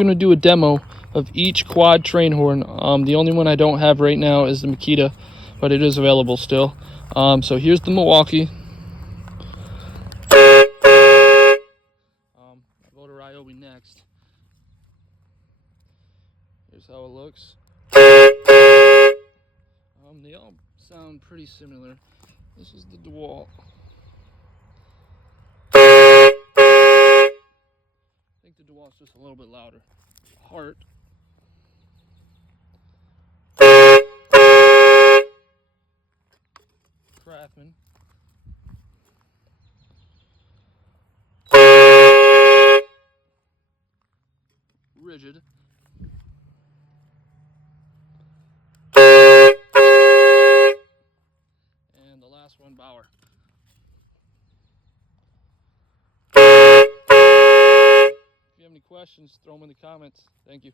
I'm going to do a demo of each quad train horn. The only one I don't have right now is the Makita, but it is available still. So here's the Milwaukee. I'll go to Ryobi next. Here's how it looks. They all sound pretty similar. This is the DeWalt. I think the DeWalt's just a little bit louder. Hart. Craftsman. Rigid. And the last one, Bauer. If you have any questions, throw them in the comments. Thank you.